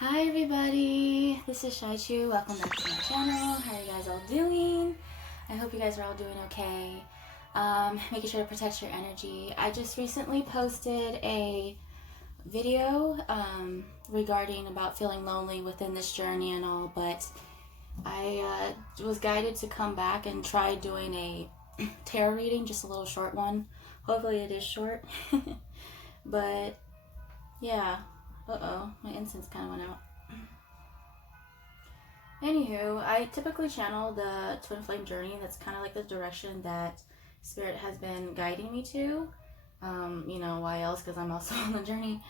Hi everybody, this is Cheychuu. Welcome back to my channel. How are you guys all doing? I hope you guys are all doing okay. Making sure to protect your energy. I just recently posted a video regarding about feeling lonely within this journey and all, but I was guided to come back and try doing a tarot reading, just a little short one. Hopefully it is short. But yeah. Uh-oh, my incense kind of went out. Anywho, I typically channel the Twin Flame journey. That's kind of like the direction that Spirit has been guiding me to. You know, why else? Because I'm also on the journey.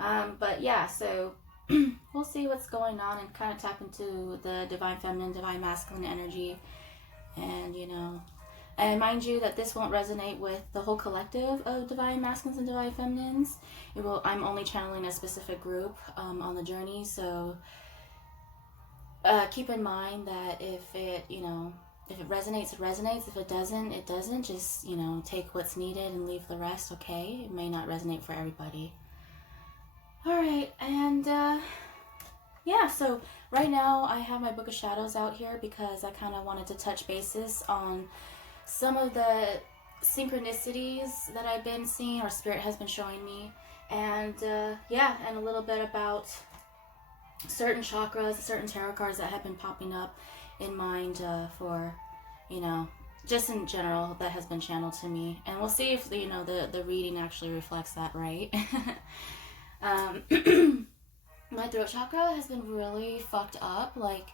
But yeah, so we'll see what's going on and kind of tap into the Divine Feminine, Divine Masculine energy. And, you know, and mind you that this won't resonate with the whole collective of Divine Masculines and Divine Feminines. It will. I'm only channeling a specific group on the journey, so keep in mind that if it, you know, if it resonates, it resonates. If it doesn't, it doesn't. Just, you know, take what's needed and leave the rest, okay? It may not resonate for everybody. Alright, and yeah, so right now I have my Book of Shadows out here because I kind of wanted to touch bases on some of the synchronicities that I've been seeing or Spirit has been showing me, and yeah, and a little bit about certain chakras, certain tarot cards that have been popping up in mind for, you know, just in general that has been channeled to me, and we'll see if, you know, the reading actually reflects that, right? My throat chakra has been really fucked up. Like,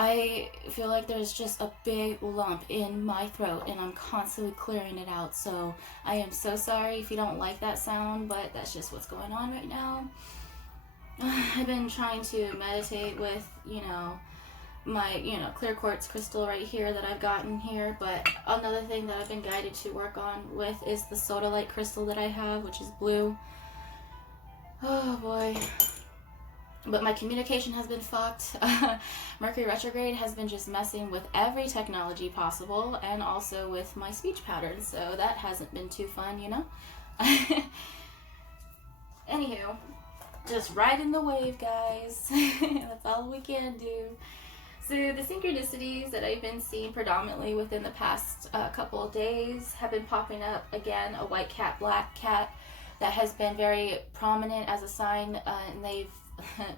I feel like there's just a big lump in my throat and I'm constantly clearing it out. So I am so sorry if you don't like that sound, but that's just what's going on right now. I've been trying to meditate with, you know, my, you know, clear quartz crystal right here that I've gotten here. But another thing that I've been guided to work on with is the sodalite crystal that I have, which is blue. Oh boy. But my communication has been fucked. Mercury retrograde has been just messing with every technology possible, and also with my speech patterns, so that hasn't been too fun, you know? Anywho, just riding the wave, guys. That's all we can do. So the synchronicities that I've been seeing predominantly within the past couple of days have been popping up. Again, a white cat, black cat, that has been very prominent as a sign, and they've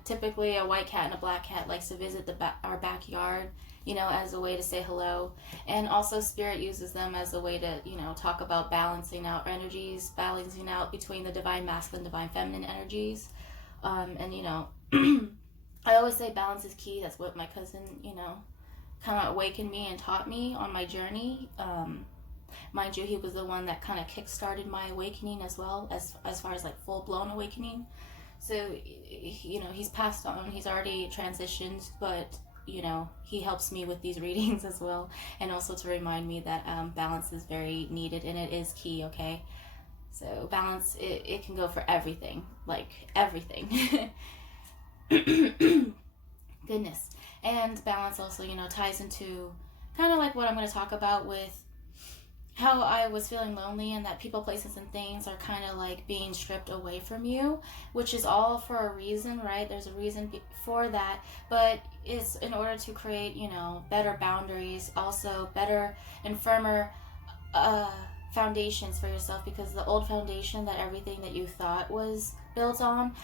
typically a white cat and a black cat likes to visit our backyard, you know, as a way to say hello. And also Spirit uses them as a way to, you know, talk about balancing out energies, balancing out between the Divine Masculine, Divine Feminine energies. And, you know, I always say balance is key. That's what my cousin, you know, kind of awakened me and taught me on my journey. Mind you, he was the one that kind of kick-started my awakening as well, as far as like full-blown awakening. So, you know, he's passed on, he's already transitioned, but, you know, he helps me with these readings as well, and also to remind me that balance is very needed, and it is key, okay? So balance, it can go for everything, like everything. Goodness. And balance also, you know, ties into kind of like what I'm going to talk about with how I was feeling lonely, and that people, places, and things are kind of like being stripped away from you, which is all for a reason, right? There's a reason for that, but it's in order to create, you know, better boundaries, also better and firmer foundations for yourself, because the old foundation that everything that you thought was built on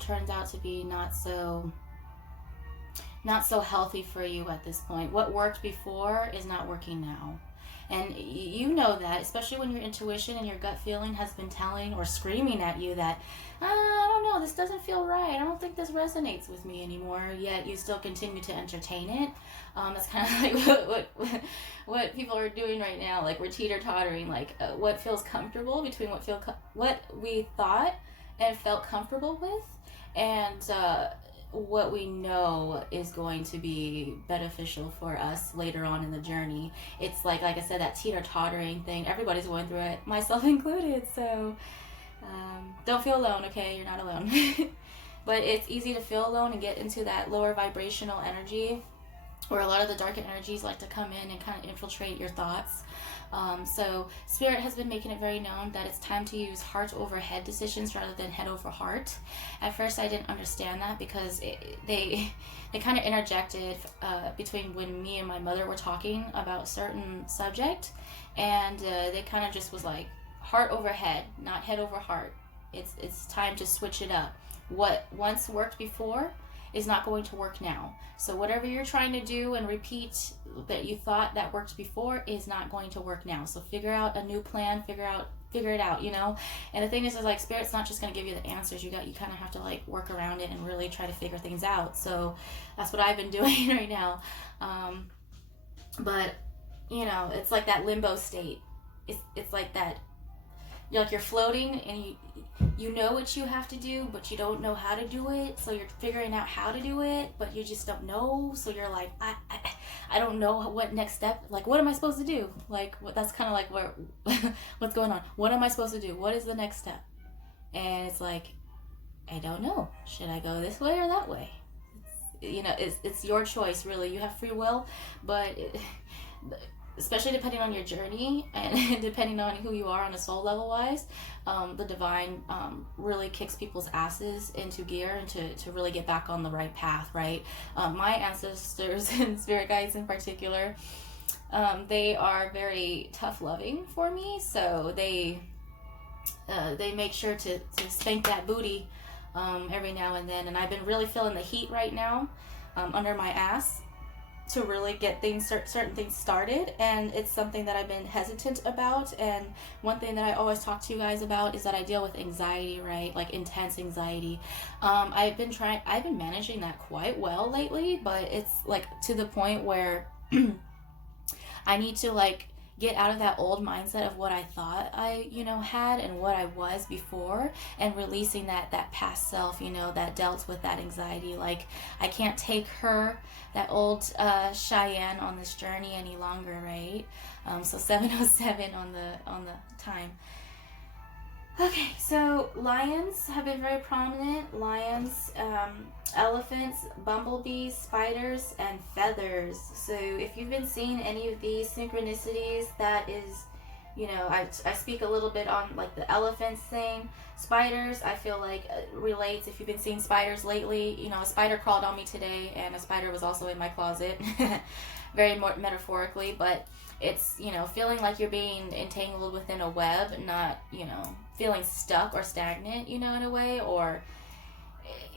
turns out to be not so healthy for you at this point. What worked before is not working now. And you know that, especially when your intuition and your gut feeling has been telling or screaming at you that, I don't know, this doesn't feel right. I don't think this resonates with me anymore. Yet you still continue to entertain it. It's kind of like what people are doing right now. Like, we're teeter-tottering. Like, what feels comfortable between what we thought and felt comfortable with, and what we know is going to be beneficial for us later on in the journey. It's like I said, that teeter-tottering thing. Everybody's going through it, myself included. So don't feel alone, okay? You're not alone. But it's easy to feel alone and get into that lower vibrational energy where a lot of the darker energies like to come in and kind of infiltrate your thoughts. So Spirit has been making it very known that it's time to use heart over head decisions rather than head over heart. At first I didn't understand that because they kind of interjected between when me and my mother were talking about a certain subject, and they kind of just was like, heart over head, not head over heart. It's time to switch it up. What once worked before is not going to work now. So whatever you're trying to do and repeat that you thought that worked before is not going to work now. So figure out a new plan, figure it out, you know? And the thing is like, Spirit's not just going to give you the answers. You kind of have to like work around it and really try to figure things out. So that's what I've been doing right now. But you know, it's like that limbo state. It's like that, you're floating and you know what you have to do, but you don't know how to do it. So you're figuring out how to do it, but you just don't know. So you're like, I don't know what next step, like what am I supposed to do? Like that's kind of like where what's going on. What am I supposed to do? What is the next step? And it's like, I don't know. Should I go this way or that way? It's your choice, really. You have free will, but especially depending on your journey and depending on who you are on a soul level wise, the divine really kicks people's asses into gear and to really get back on the right path, right? My ancestors and spirit guides in particular, they are very tough loving for me, so they make sure to spank that booty every now and then, and I've been really feeling the heat right now under my ass to really get certain things started, and it's something that I've been hesitant about. And one thing that I always talk to you guys about is that I deal with anxiety, right? Like intense anxiety. I've been managing that quite well lately, but it's like to the point where I need to like get out of that old mindset of what I thought I, had and what I was before, and releasing that past self, that dealt with that anxiety. Like I can't take that old Cheyenne on this journey any longer, right? So 7:07 on the time. Okay, so lions have been very prominent. Lions, elephants, bumblebees, spiders, and feathers. So if you've been seeing any of these synchronicities, that is, I speak a little bit on like the elephants thing. Spiders, I feel like relates. If you've been seeing spiders lately, a spider crawled on me today, and a spider was also in my closet. Very metaphorically, but it's, feeling like you're being entangled within a web, not, feeling stuck or stagnant, in a way, or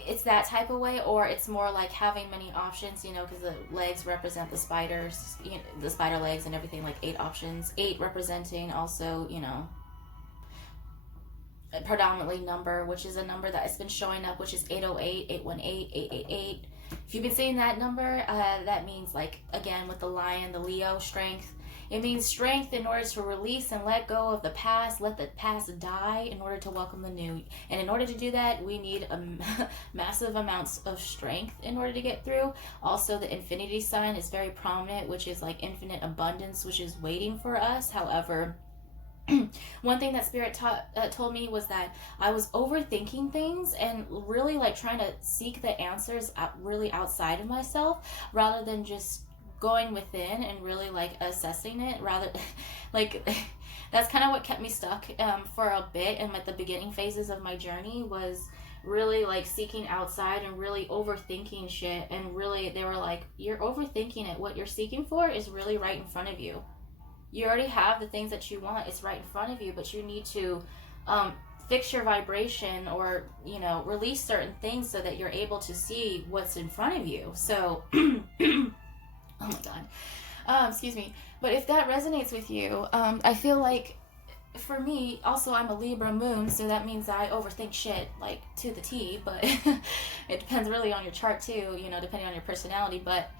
it's that type of way, or it's more like having many options, because the legs represent the spiders, the spider legs and everything, like 8 options, 8 representing also, predominantly number, which is a number that has been showing up, which is 808, 818, 888. If you've been seeing that number, that means, like, again, with the lion, the Leo, strength. It means strength in order to release and let go of the past, let the past die in order to welcome the new. And in order to do that, we need massive amounts of strength in order to get through. Also, the infinity sign is very prominent, which is like infinite abundance, which is waiting for us. However, one thing that Spirit told me was that I was overthinking things and really like trying to seek the answers really outside of myself, rather than just going within and really like assessing it. Rather like that's kind of what kept me stuck for a bit, and at the beginning phases of my journey was really like seeking outside and really overthinking shit. And really they were like, you're overthinking it. What you're seeking for is really right in front of you. You already have the things that you want. It's right in front of you, but you need to fix your vibration, or release certain things so that you're able to see what's in front of you. So oh my god, excuse me. But if that resonates with you, I feel like for me, also I'm a Libra moon, so that means that I overthink shit like to the T, but it depends really on your chart too, depending on your personality. But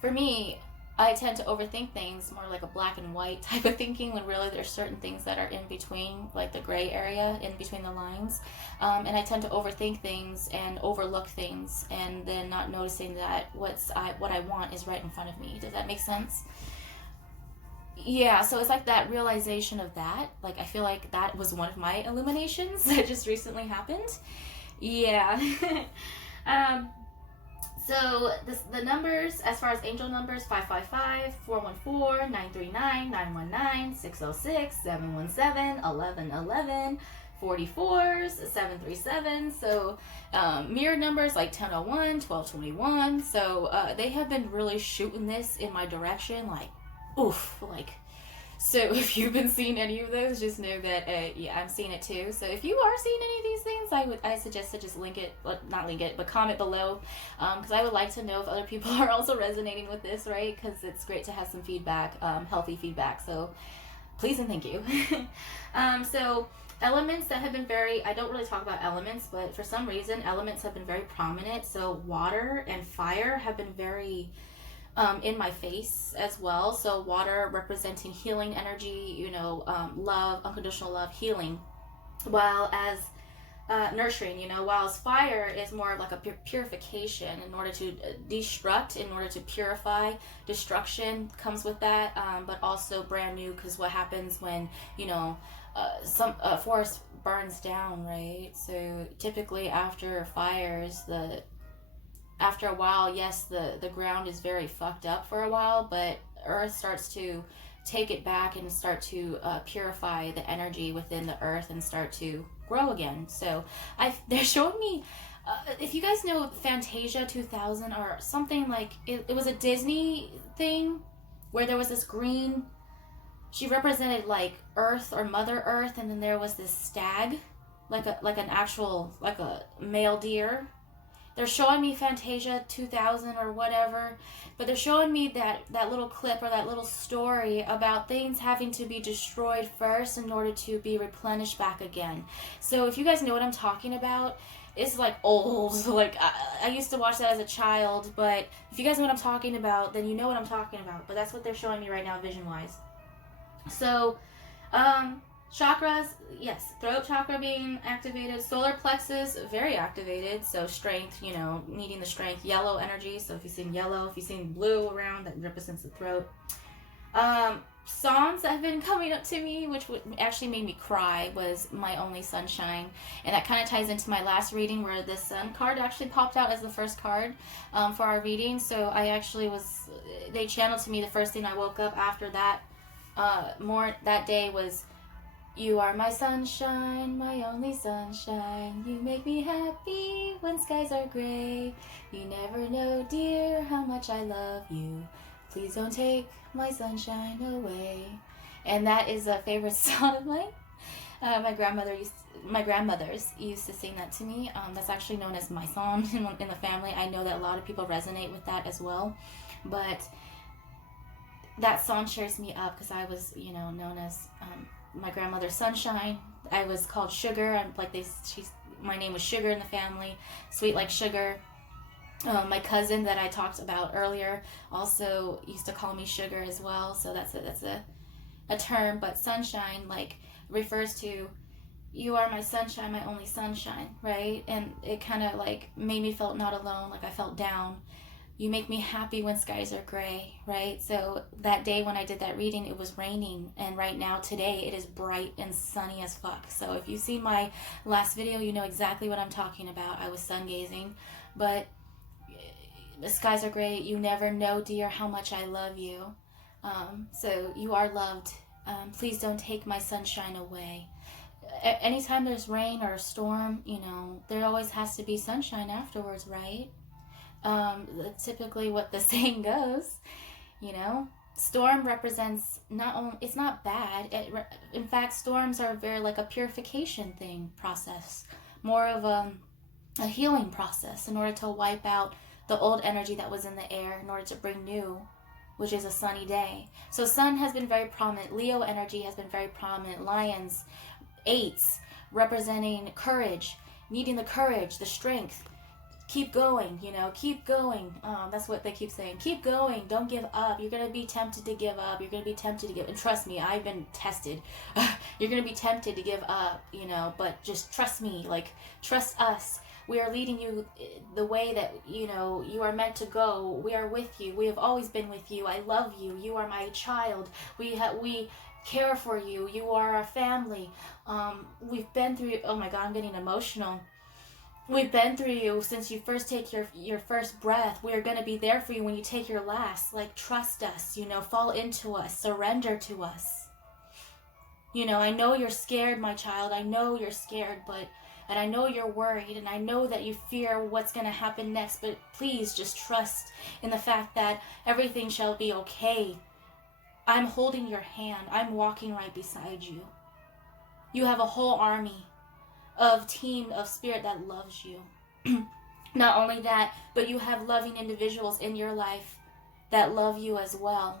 for me, I tend to overthink things more like a black and white type of thinking, when really there's certain things that are in between, like the gray area in between the lines. And I tend to overthink things and overlook things, and then not noticing that what I want is right in front of me. Does that make sense? Yeah, so it's like that realization of that. Like, I feel like that was one of my illuminations that just recently happened. Yeah. So the numbers, as far as angel numbers, 555, 414, 939, 919, 606, 717, 1111, 44s, 737. So mirror numbers like 1001, 1221. So they have been really shooting this in my direction, like, oof, like. So if you've been seeing any of those, just know that yeah, I'm seeing it too. So if you are seeing any of these things, I suggest to just link it, well, not link it, but comment below, because I would like to know if other people are also resonating with this, right? Because it's great to have some feedback, healthy feedback. So please and thank you. So elements that have been very, I don't really talk about elements, but for some reason elements have been very prominent. So water and fire have been very in my face as well. So water representing healing energy, you know, love, unconditional love, healing, while as nurturing, you know, while as fire is more of like a purification in order to destruct, in order to purify. Destruction comes with that, but also brand new, because what happens when, you know, some forest burns down, right? So typically after fires, after a while, yes, the ground is very fucked up for a while, but earth starts to take it back and start to purify the energy within the earth and start to grow again. So they're showing me, if you guys know Fantasia 2000 or something, like it was a Disney thing where there was this green, she represented like earth or mother earth, and then there was this stag, like an actual, like a male deer. They're showing me Fantasia 2000 or whatever, but they're showing me that little clip or that little story about things having to be destroyed first in order to be replenished back again. So if you guys know what I'm talking about, it's like old. Like I used to watch that as a child, but if you guys know what I'm talking about, then you know what I'm talking about. But that's what they're showing me right now, vision-wise. So, chakras, yes, throat chakra being activated, solar plexus very activated, so strength, you know, needing the strength, yellow energy, so if you've seen yellow, if you've seen blue around, that represents the throat. Songs that have been coming up to me, which actually made me cry, was My Only Sunshine, and that kind of ties into my last reading where the sun card actually popped out as the first card for our reading. So I actually they channeled to me the first thing I woke up after that that day was, you are my sunshine, my only sunshine. You make me happy when skies are gray. You never know, dear, how much I love you. Please don't take my sunshine away. And that is a favorite song of mine. My grandmothers used to sing that to me. That's actually known as my song in the family. I know that a lot of people resonate with that as well. But that song cheers me up because I was, you know, known as my grandmother's sunshine. I was called Sugar. I'm like my name was Sugar in the family, sweet like sugar. My cousin that I talked about earlier also used to call me Sugar as well. So that's a term. But sunshine like refers to, you are my sunshine, my only sunshine, right? And it kind of like made me feel not alone, like I felt down. You make me happy when skies are gray, right? So that day when I did that reading, it was raining, and right now today it is bright and sunny as fuck. So if you've seen my last video, you know exactly what I'm talking about. I was sun gazing, but the skies are gray. You never know, dear, how much I love you. So you are loved. Please don't take my sunshine away. Anytime there's rain or a storm, you know, there always has to be sunshine afterwards, right? Typically what the saying goes, you know. Storm represents not only, it's not bad, in fact storms are very like a purification process, more of a healing process in order to wipe out the old energy that was in the air in order to bring new, which is a sunny day. So sun has been very prominent, Leo energy has been very prominent, lions, 8s representing courage, needing the courage, the strength. Keep going, you know, keep going. That's what they keep saying. Keep going. Don't give up. You're going to be tempted to give up. You're going to be tempted to give. And trust me, I've been tested. You're going to be tempted to give up, you know, but just trust me. Like, trust us. We are leading you the way that, you know, you are meant to go. We are with you. We have always been with you. I love you. You are my child. We care for you. You are our family. We've been through, oh my God, I'm getting emotional. We've been through you since you first take your first breath. We're going to be there for you when you take your last. Like, trust us, you know, fall into us, surrender to us. You know, I know you're scared, my child. I know you're scared, and I know you're worried, and I know that you fear what's going to happen next, but please just trust in the fact that everything shall be okay. I'm holding your hand. I'm walking right beside you. You have a whole army of team of spirit that loves you. Not only that, but you have loving individuals in your life that love you as well.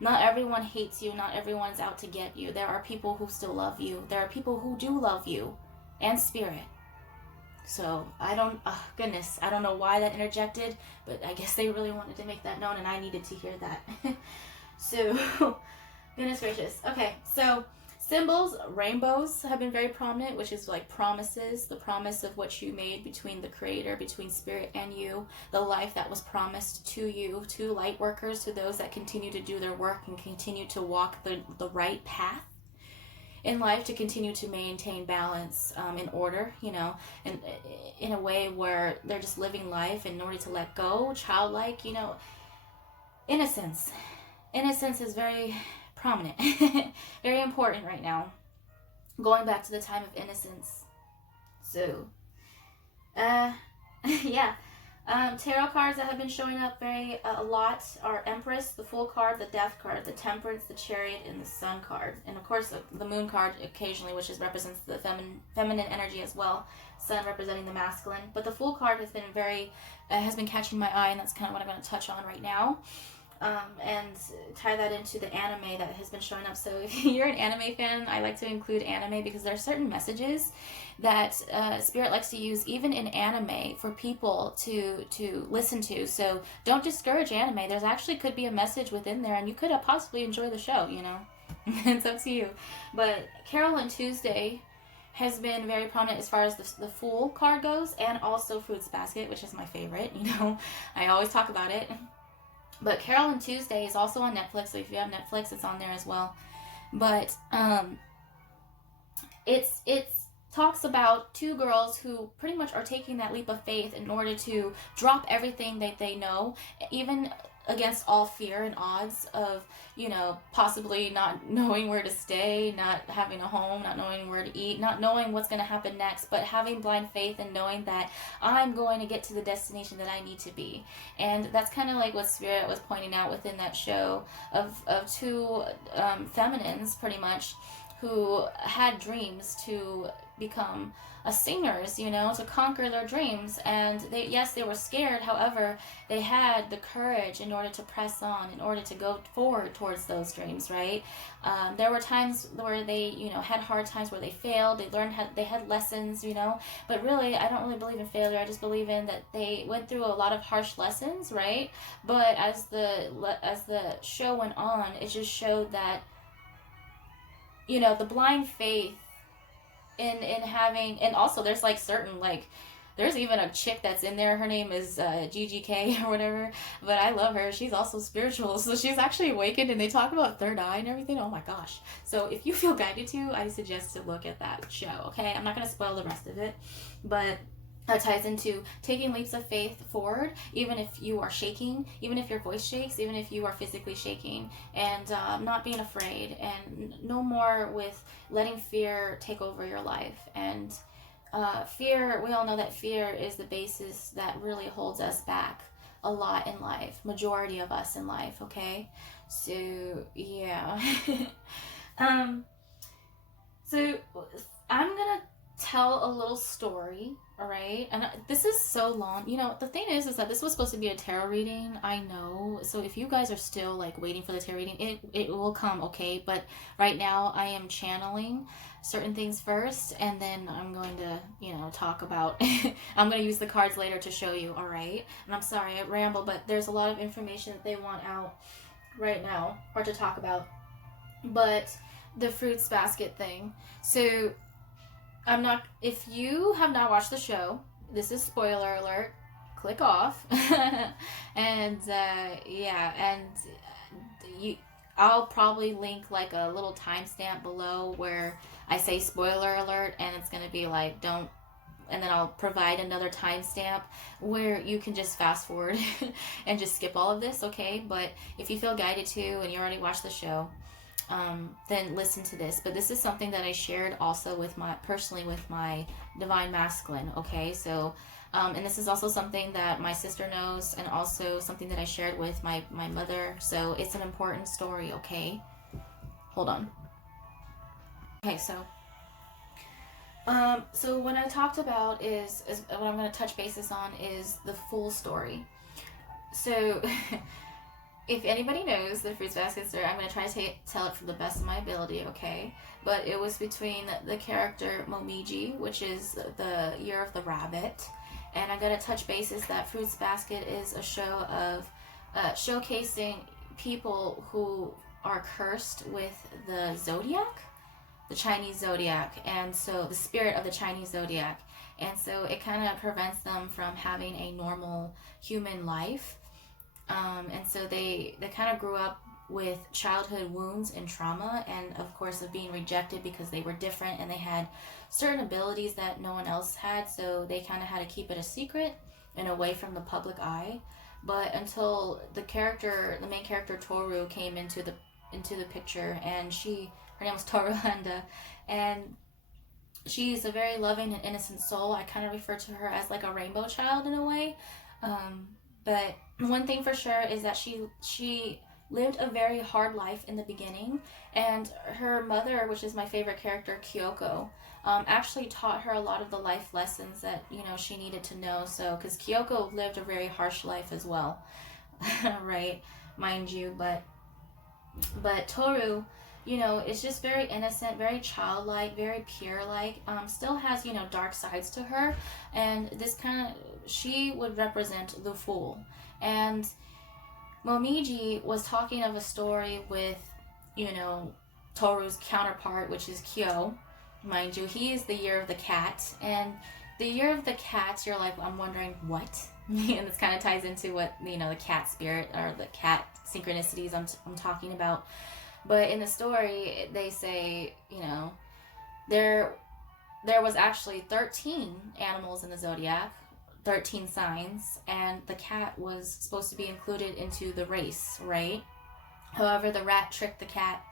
Not everyone hates you. Not everyone's out to get you. There are people who still love you. There are people who do love you and spirit. So I don't, goodness, I don't know why that interjected, but I guess they really wanted to make that known and I needed to hear that. So, goodness gracious. Okay, so symbols, rainbows have been very prominent, which is like promises, the promise of what you made between the creator, between spirit and you, the life that was promised to you, to light workers, to those that continue to do their work and continue to walk the right path in life, to continue to maintain balance in order, you know, and in a way where they're just living life in order to let go, childlike, you know. Innocence is very prominent, very important right now, going back to the time of innocence. So yeah, tarot cards that have been showing up a lot are Empress, the Fool card, the Death card, the Temperance, the Chariot, and the Sun card, and of course the Moon card occasionally, which represents the feminine energy as well, Sun representing the masculine. But the Fool card has been catching my eye, and that's kind of what I'm going to touch on right now. And tie that into the anime that has been showing up. So if you're an anime fan, I like to include anime because there are certain messages that Spirit likes to use even in anime for people to listen to. So don't discourage anime. There's actually could be a message within there and you could possibly enjoy the show, you know. It's up to you. But Carol and Tuesday has been very prominent as far as the Fool card goes, and also Fruits Basket, which is my favorite, you know. I always talk about it. But Carol and Tuesday is also on Netflix, so if you have Netflix, it's on there as well. But it's talks about two girls who pretty much are taking that leap of faith in order to drop everything that they know, even against all fear and odds of, you know, possibly not knowing where to stay, not having a home, not knowing where to eat, not knowing what's going to happen next, but having blind faith and knowing that I'm going to get to the destination that I need to be. And that's kind of like what Spirit was pointing out within that show of two feminines, pretty much, who had dreams to become singers, you know, to conquer their dreams. And they were scared, however, they had the courage in order to press on, in order to go forward towards those dreams, right? There were times where they, you know, had hard times where they failed, they had lessons, you know, but really, I don't really believe in failure. I just believe in that they went through a lot of harsh lessons, right? But as the show went on, it just showed that, you know, the blind faith in having, and also there's like certain, like, there's even a chick that's in there, her name is GGK or whatever, but I love her. She's also spiritual, so she's actually awakened, and they talk about third eye and everything. Oh my gosh. So if you feel guided to, I suggest to look at that show, okay? I'm not going to spoil the rest of it, but that ties into taking leaps of faith forward, even if you are shaking, even if your voice shakes, even if you are physically shaking, and not being afraid, and no more with letting fear take over your life. And fear, we all know that fear is the basis that really holds us back a lot in life, majority of us in life, okay? So, yeah. So, I'm gonna tell a little story, all right? And this is so long. You know, the thing is that this was supposed to be a tarot reading, I know. So if you guys are still like waiting for the tarot reading, it will come, okay? But right now I am channeling certain things first, and then I'm going to, you know, talk about I'm going to use the cards later to show you, all right? And I'm sorry I ramble, but there's a lot of information that they want out right now, or to talk about. But the Fruits Basket thing. So if you have not watched the show, this is spoiler alert, click off. And I'll probably link like a little timestamp below where I say spoiler alert, and it's going to be like, don't and then I'll provide another timestamp where you can just fast forward and just skip all of this, okay? But if you feel guided to and you already watched the show, then listen to this. But this is something that I shared also with personally with my divine masculine, okay? So, and this is also something that my sister knows, and also something that I shared with my mother. So it's an important story, okay? Hold on. Okay, so what I talked about is what I'm going to touch bases on is the full story. So if anybody knows the Fruits Basket story, I'm going to try to tell it from the best of my ability, okay? But it was between the character Momiji, which is the Year of the Rabbit, and I'm going to touch bases that Fruits Basket is a show of showcasing people who are cursed with the zodiac, the Chinese zodiac, and so the spirit of the Chinese zodiac, and so it kind of prevents them from having a normal human life, and so they kind of grew up with childhood wounds and trauma, and of course of being rejected because they were different and they had certain abilities that no one else had, so they kind of had to keep it a secret and away from the public eye. But until the main character Toru came into the picture, and her name was Toru, and she's a very loving and innocent soul. I kind of refer to her as like a rainbow child in a way. But one thing for sure is that she lived a very hard life in the beginning, and her mother, which is my favorite character, Kyoko, actually taught her a lot of the life lessons that she needed to know. So, because Kyoko lived a very harsh life as well, right, mind you, but Toru, is just very innocent, very childlike, very pure-like, still has, dark sides to her, and she would represent the Fool. And Momiji was talking of a story with, Toru's counterpart, which is Kyo. Mind you, he is the Year of the Cat, and the Year of the Cat, you're like, I'm wondering what? And this kind of ties into what, the cat spirit, or the cat synchronicities I'm talking about. But in the story, they say, there was actually 13 animals in the zodiac, 13 signs, and the cat was supposed to be included into the race, right? However, the rat tricked the cat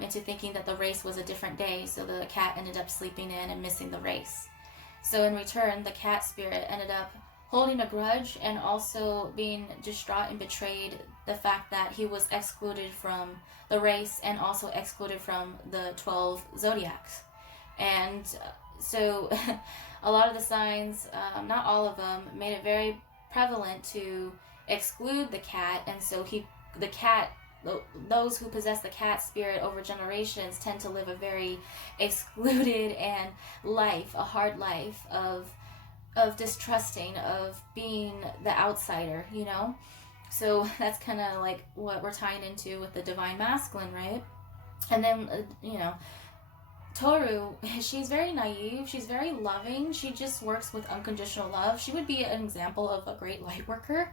into thinking that the race was a different day, so the cat ended up sleeping in and missing the race. So in return, the cat spirit ended up holding a grudge and also being distraught and betrayed the fact that he was excluded from the race and also excluded from the 12 zodiacs. And so a lot of the signs, not all of them, made it very prevalent to exclude the cat, and so those who possess the cat spirit over generations tend to live a very excluded and a hard life of distrusting, of being the outsider, So that's kind of like what we're tying into with the divine masculine, right? And then, Toru, she's very naive, she's very loving, she just works with unconditional love. She would be an example of a great light worker.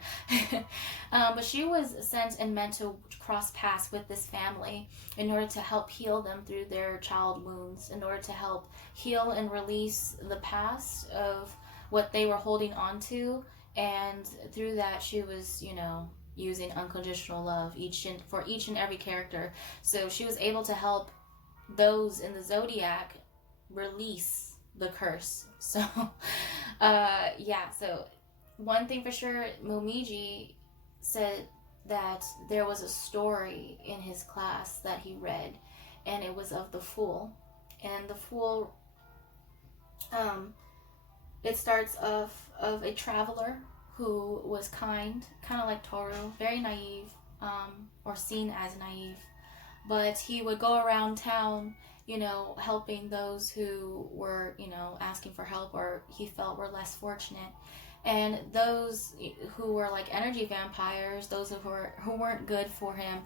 But she was sent and meant to cross paths with this family in order to help heal them through their child wounds, in order to help heal and release the past of what they were holding on to. And through that, she was, using unconditional love for each and every character. So she was able to help those in the zodiac release the curse. So so one thing for sure, Momiji said that there was a story in his class that he read, and it was of the Fool. And the Fool, it starts off of a traveler who was kind of like Toru, very naive, or seen as naive. But he would go around town, helping those who were, asking for help or he felt were less fortunate. And those who were like energy vampires, those who weren't good for him,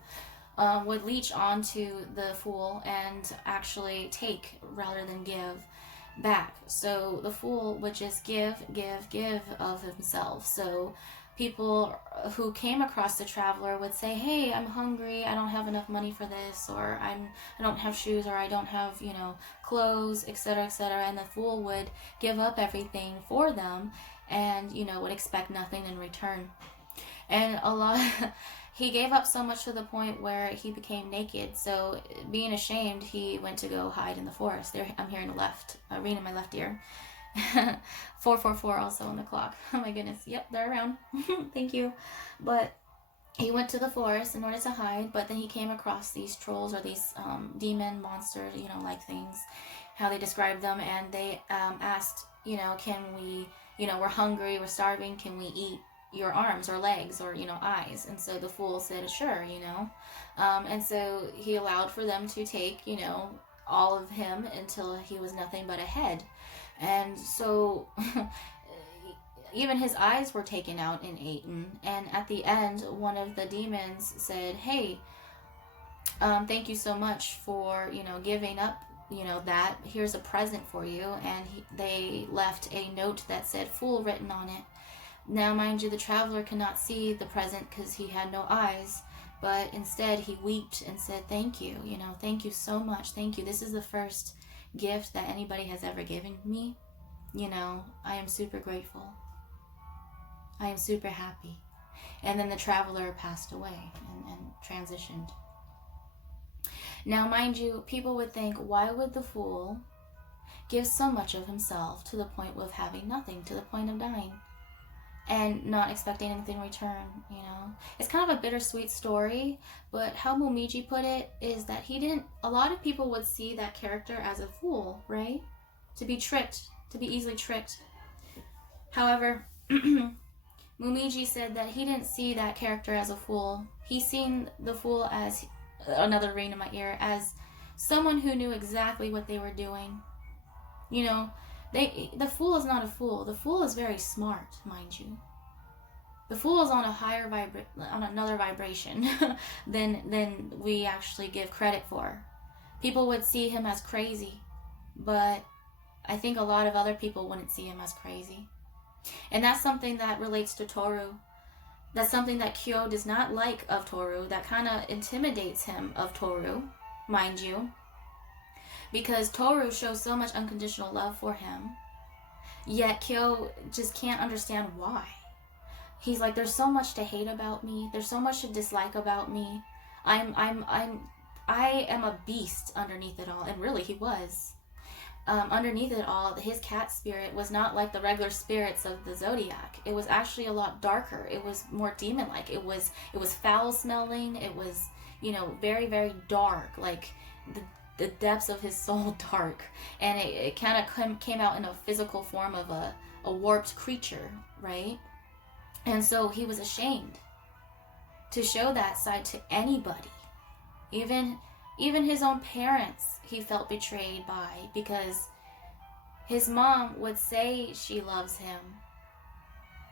would leech onto the Fool and actually take rather than give back. So the Fool would just give of himself. So people who came across the traveler would say, hey, I'm hungry, I don't have enough money for this, or I don't have shoes, or I don't have, clothes, etc., etc. And the fool would give up everything for them and, would expect nothing in return. And he gave up so much to the point where he became naked. So being ashamed, he went to go hide in the forest. There, I'm hearing ring in my left ear. 444 also on the clock. Oh my goodness. Yep, they're around. Thank you. But he went to the forest in order to hide, but then he came across these trolls, or these demon monster, like things, how they described them, and they asked, can we, we're hungry, we're starving, can we eat your arms or legs or, eyes? And so the fool said, sure, and so he allowed for them to take, all of him until he was nothing but a head. And so even his eyes were taken out and eaten. And at the end, one of the demons said, hey, thank you so much for, giving up, that. Here's a present for you. And they left a note that said fool written on it. Now, mind you, the traveler cannot see the present because he had no eyes. But instead, he wept and said, thank you, thank you so much. Thank you. This is the first gift that anybody has ever given me. I am super grateful. I am super happy. And then the traveler passed away and transitioned. Now, mind you, people would think, why would the fool give so much of himself to the point of having nothing, to the point of dying, and not expecting anything in return, It's kind of a bittersweet story, but how Mumiji put it is that a lot of people would see that character as a fool, right? To be tricked, to be easily tricked. However, Mumiji said that he didn't see that character as a fool. He seen the fool as, another ring in my ear, as someone who knew exactly what they were doing. The fool is not a fool. The fool is very smart, mind you. The fool is on a higher on another vibration than we actually give credit for. People would see him as crazy, but I think a lot of other people wouldn't see him as crazy. And that's something that relates to Toru. That's something that Kyo does not like of Toru, that kind of intimidates him of Toru, mind you. Because Toru shows so much unconditional love for him, yet Kyo just can't understand why. He's like, there's so much to hate about me. There's so much to dislike about me. I am a beast underneath it all. And really, he was. Underneath it all, his cat spirit was not like the regular spirits of the zodiac. It was actually a lot darker. It was more demon-like. It was foul-smelling. It was, very, very dark. Like the depths of his soul dark. And it kind of came out in a physical form of a warped creature, right? And so he was ashamed to show that side to anybody. Even his own parents, he felt betrayed by, because his mom would say she loves him,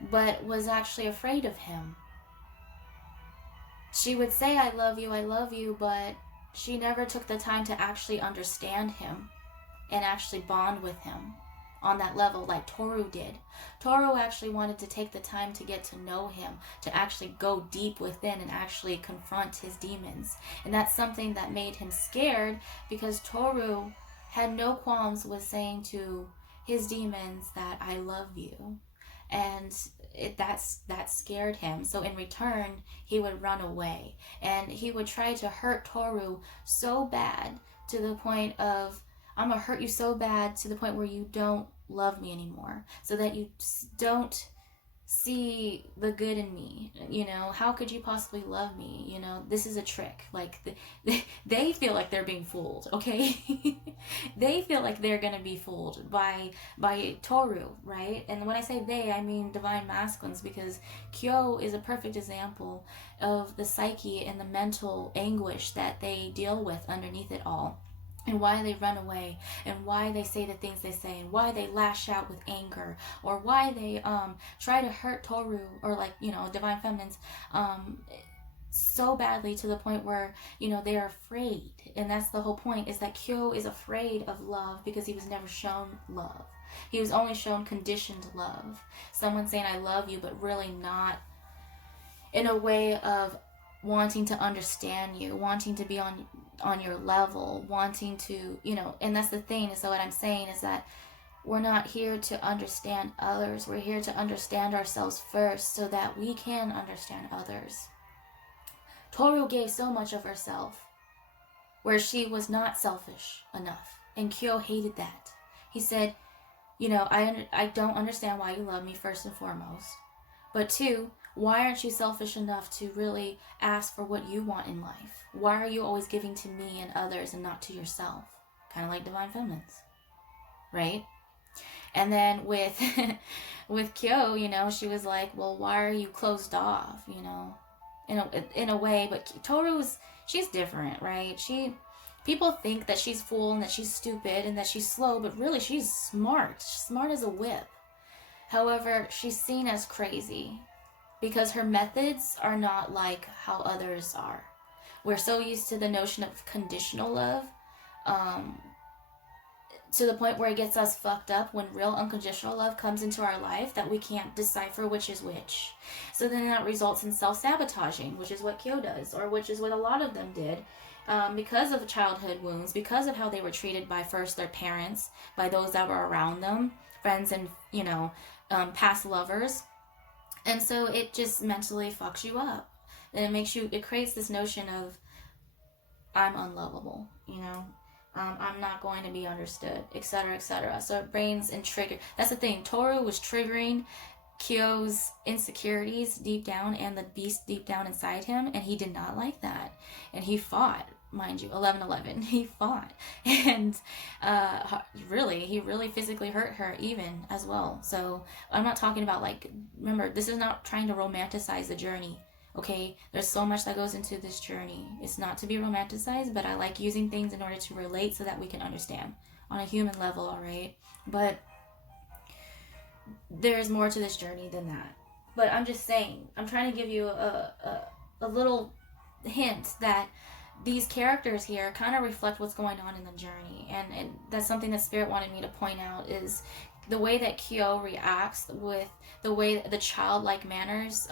but was actually afraid of him. She would say, I love you, but she never took the time to actually understand him and actually bond with him on that level like Toru did. Toru actually wanted to take the time to get to know him, to actually go deep within and actually confront his demons. And that's something that made him scared, because Toru had no qualms with saying to his demons that I love you. And that scared him. So in return, he would run away. And he would try to hurt Toru so bad, to the point of, I'm going to hurt you so bad to the point where you don't love me anymore, so that you don't see the good in me. How could you possibly love me? This is a trick. Like, they feel like they're being fooled, okay? They feel like they're going to be fooled by Toru, right? And when I say they, I mean divine masculines, because Kyo is a perfect example of the psyche and the mental anguish that they deal with underneath it all. And why they run away, and why they say the things they say, and why they lash out with anger, or why they try to hurt Toru, or divine feminines so badly, to the point where they are afraid. And that's the whole point, is that Kyo is afraid of love, because he was never shown love. He was only shown conditioned love. Someone saying I love you, but really not in a way of wanting to understand you, wanting to be on your level, wanting to, you know, and that's the thing. So what I'm saying is that we're not here to understand others. We're here to understand ourselves first so that we can understand others. Toru gave so much of herself where she was not selfish enough. And Kyo hated that. He said, you know, I don't understand why you love me first and foremost. But two, why aren't you selfish enough to really ask for what you want in life? Why are you always giving to me and others and not to yourself? Kind of like divine feminines, right? And then with with Kyo, you know, she was like, well, why are you closed off, you know, in a way. But she's different, right? People think that she's full and that she's stupid and that she's slow, but really she's smart as a whip. However, she's seen as crazy because her methods are not like how others are. We're so used to the notion of conditional love, to the point where it gets us fucked up when real unconditional love comes into our life that we can't decipher which is which. So then that results in self-sabotaging, which is what Kyo does, or which is what a lot of them did, because of childhood wounds, because of how they were treated by first their parents, by those that were around them, friends and, you know, past lovers. And so it just mentally fucks you up. And it creates this notion of, I'm unlovable, you know, I'm not going to be understood, etc., etc. So it brings and trigger. That's the thing. Toru was triggering Kyo's insecurities deep down and the beast deep down inside him, and he did not like that. And he fought, mind you, 11-11. He fought, and he really physically hurt her even as well. So I'm not talking about, like, remember, this is not trying to romanticize the journey. Okay, there's so much that goes into this journey. It's not to be romanticized, but I like using things in order to relate so that we can understand on a human level, all right? But there's more to this journey than that. But I'm just saying, I'm trying to give you a little hint that these characters here kind of reflect what's going on in the journey. And that's something that Spirit wanted me to point out, is the way that Kyo reacts with the way, the childlike manners,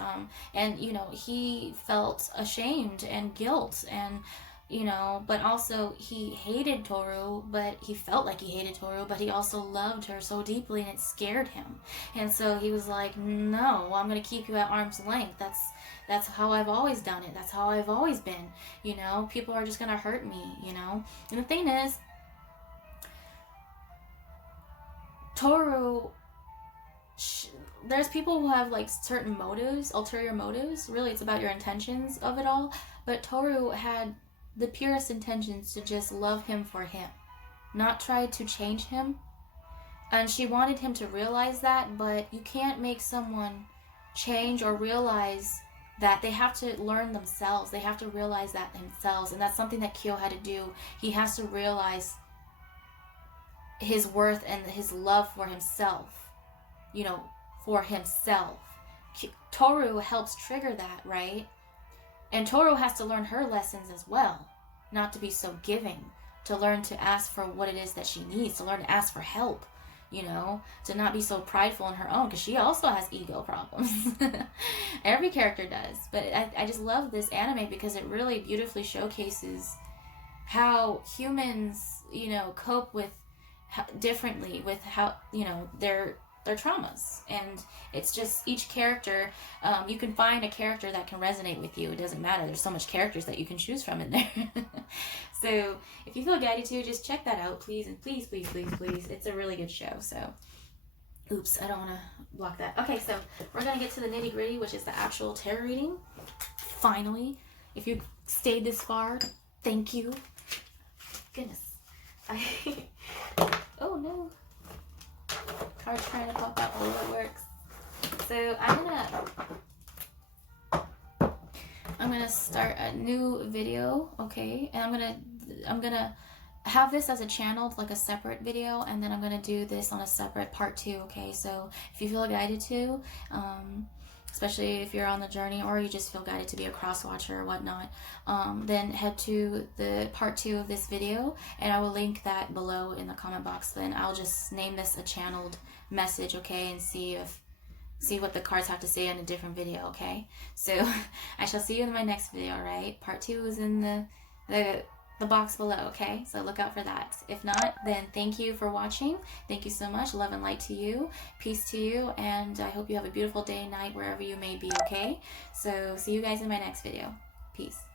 and, you know, he felt ashamed and guilt, and, you know, but also he hated Toru, but he felt like he hated Toru, but he also loved her so deeply, and it scared him. And so he was like, no, I'm going to keep you at arm's length. That's how I've always done it. That's how I've always been. You know, people are just going to hurt me, you know. And the thing is, Toru, there's people who have like certain motives, ulterior motives. Really, it's about your intentions of it all. But Toru had the purest intentions to just love him for him, not try to change him. And she wanted him to realize that, but you can't make someone change or realize that. They have to learn themselves. They have to realize that themselves. And that's something that Kyo had to do. He has to realize his worth and his love for himself, you know, for himself. Toru helps trigger that, right? And Toru has to learn her lessons as well, not to be so giving, to learn to ask for what it is that she needs, to learn to ask for help, you know, to not be so prideful in her own, because she also has ego problems. Every character does. But I just love this anime because it really beautifully showcases how humans, you know, cope with differently with how, you know, their traumas. And it's just each character, you can find a character that can resonate with you. It doesn't matter, there's so much characters that you can choose from in there. So if you feel guided to, just check that out, please. And please, it's a really good show. So oops, I don't want to block that. Okay, so we're gonna get to the nitty gritty, which is the actual tarot reading. Finally, if you stayed this far, thank you. Goodness. Oh no, card's trying to pop out. Oh, it works. So I'm gonna start a new video, okay? And I'm gonna have this as a channel, like a separate video, and then I'm gonna do this on a separate part 2, okay? So if you feel guided to, especially if you're on the journey, or you just feel guided to be a cross watcher or whatnot, then head to the part 2 of this video, and I will link that below in the comment box. Then I'll just name this a channeled message, okay, and see if see what the cards have to say in a different video, okay? So I shall see you in my next video, right? Part 2 is in the box below, okay? So look out for that. If not, then thank you for watching. Thank you so much. Love and light to you. Peace to you. And I hope you have a beautiful day and night wherever you may be, okay? So see you guys in my next video. Peace.